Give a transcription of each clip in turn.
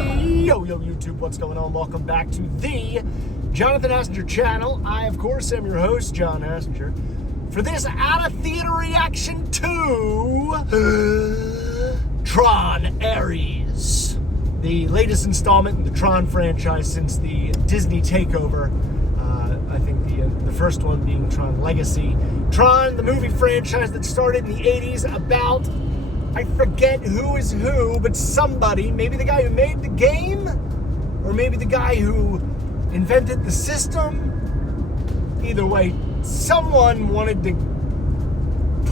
Yo, YouTube, what's going on? Welcome back to the Jonathan Hassinger channel. I, of course, am your host, John Hassinger, for this out-of-theater reaction to TRON ARES, the latest installment in the TRON franchise since the Disney takeover. I think the first one being TRON Legacy. TRON, the movie franchise that started in the 80s about, I forget who is who, but somebody, maybe the guy who made the game, or maybe the guy who invented the system. Either way, someone wanted to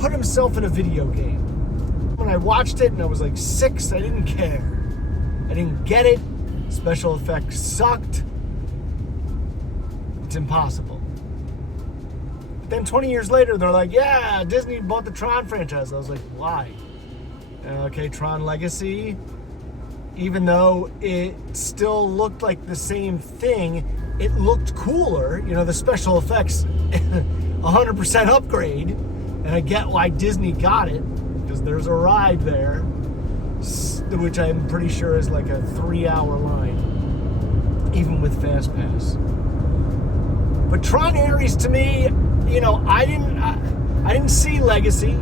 put himself in a video game. When I watched it and I was like 6, I didn't care. I didn't get it. Special effects sucked. It's impossible. But then 20 years later, they're like, yeah, Disney bought the TRON franchise. I was like, why? Okay, TRON Legacy, even though it still looked like the same thing, it looked cooler. You know, the special effects, 100% upgrade. And I get why Disney got it, because there's a ride there, which I'm pretty sure is like a 3-hour line, even with Fast Pass. But TRON ARES, to me, you know, I didn't see Legacy,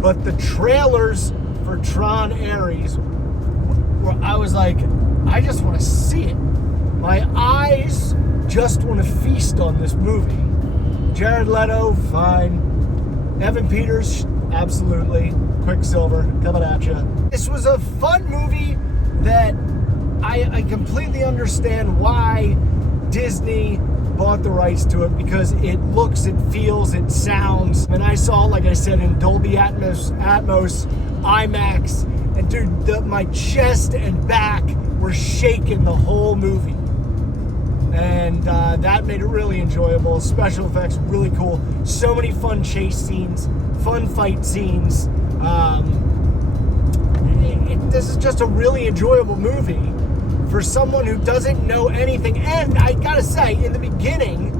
but the trailers for TRON ARES, where I was like, I just want to see it. My eyes just want to feast on this movie. Jared Leto, fine. Evan Peters, absolutely. Quicksilver, coming at you. This was a fun movie that I completely understand why Disney bought the rights to it, because it looks, it feels, it sounds. And I saw, like I said, in Dolby Atmos, IMAX, and dude, my chest and back were shaking the whole movie. And that made it really enjoyable. Special effects, really cool. So many fun chase scenes, fun fight scenes. This is just a really enjoyable movie for someone who doesn't know anything. And I gotta say, in the beginning,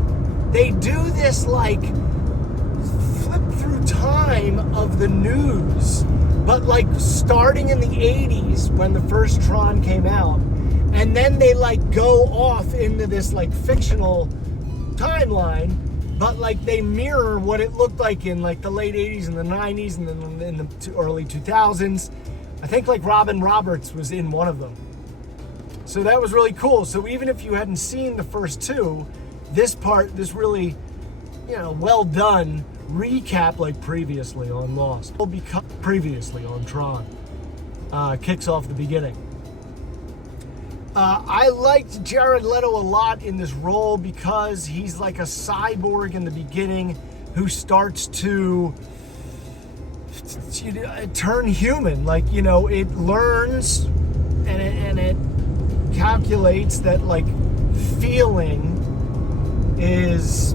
they do this like flip through time of the news, but like starting in the 80s when the first TRON came out, and then they like go off into this like fictional timeline, but like they mirror what it looked like in like the late 80s and the 90s and then in the early 2000s. I think like Robin Roberts was in one of them. So that was really cool. So even if you hadn't seen the first two, this really, you know, well done recap, like previously on Lost, will become previously on TRON, kicks off the beginning. I liked Jared Leto a lot in this role because he's like a cyborg in the beginning who starts to turn human. Like, you know, it learns and it calculates that like feeling is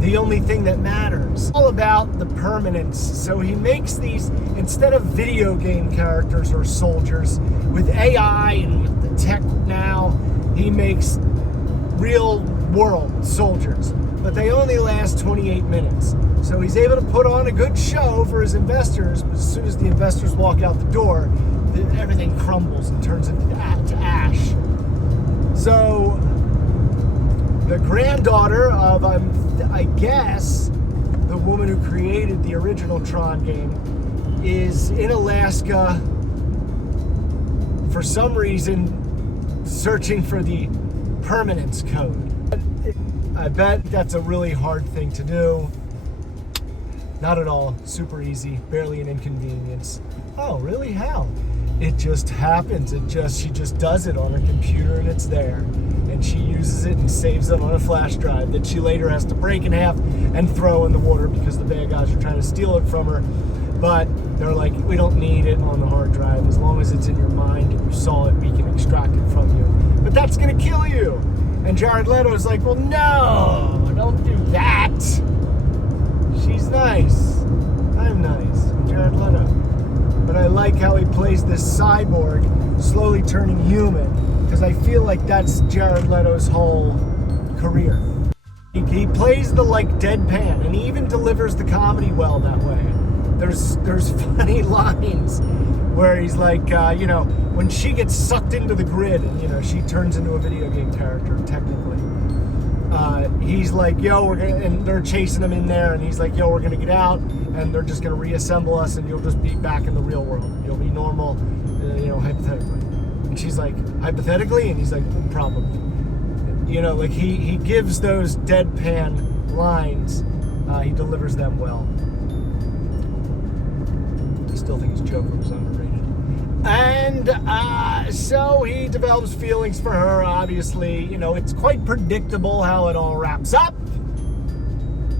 the only thing that matters. All about the permanence. So he makes these, instead of video game characters or soldiers, with AI and with the tech now, he makes real world soldiers. But they only last 28 minutes. So he's able to put on a good show for his investors, but as soon as the investors walk out the door, everything crumbles and turns into ash. So the granddaughter of, I guess, the woman who created the original TRON game is in Alaska for some reason searching for the permanence code. I bet that's a really hard thing to do. Not at all. Super easy. Barely an inconvenience. Oh, really? How? It just happens. She just does it on her computer and it's there. And she uses it and saves it on a flash drive that she later has to break in half and throw in the water because the bad guys are trying to steal it from her. But they're like, we don't need it on the hard drive. As long as it's in your mind and you saw it, we can extract it from you. But that's gonna kill you. And Jared Leto is like, well, no, don't do that. She's nice. I'm nice. I'm Jared Leto. But I like how he plays this cyborg slowly turning human, because I feel like that's Jared Leto's whole career. He plays the like deadpan, and he even delivers the comedy well that way. there's funny lines where he's like, when she gets sucked into the grid and, she turns into a video game character, technically. He's like, and they're chasing him in there, and he's like, we're going to get out, and they're just going to reassemble us, and you'll just be back in the real world. You'll be normal, hypothetically. And she's like, hypothetically? And he's like, probably. He gives those deadpan lines. He delivers them well. I still think his Joker was underrated. And so he develops feelings for her, obviously. It's quite predictable how it all wraps up.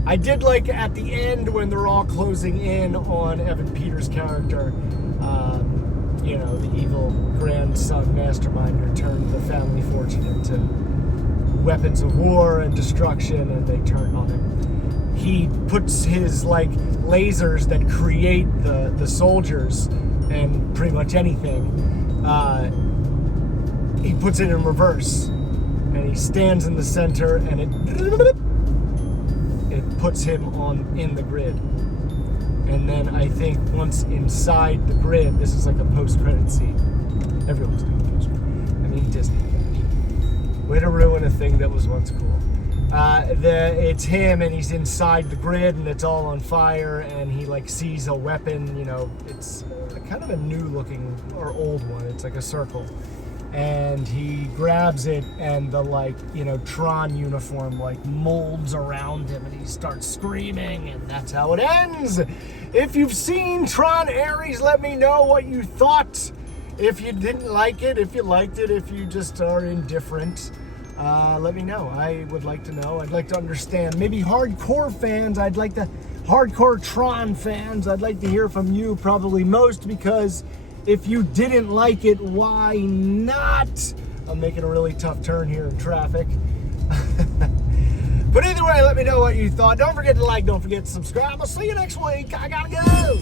I did like at the end when they're all closing in on Evan Peters' character, the evil grandson mastermind who turned the family fortune into weapons of war and destruction, and they turned on him. He puts his lasers that create the soldiers and pretty much anything. He puts it in reverse, and he stands in the center, and it puts him in the grid. And then I think once inside the grid, this is like a post-credit scene. Everyone's doing post-credit. I mean, Disney. Way to ruin a thing that was once cool. It's him, and he's inside the grid, and it's all on fire, and he sees a weapon. It's kind of a new looking or old one. It's like a circle, and he grabs it, and the TRON uniform molds around him, and he starts screaming, and that's how it ends. If you've seen TRON ARES, let me know what you thought. If you didn't like it, if you liked it, if you just are indifferent, let me know. I would like to know. I'd like to understand. Maybe hardcore fans, hardcore TRON fans, I'd like to hear from you probably most, because if you didn't like it, why not? I'm making a really tough turn here in traffic. But either way, let me know what you thought. Don't forget to like, don't forget to subscribe. I'll see you next week. I gotta go.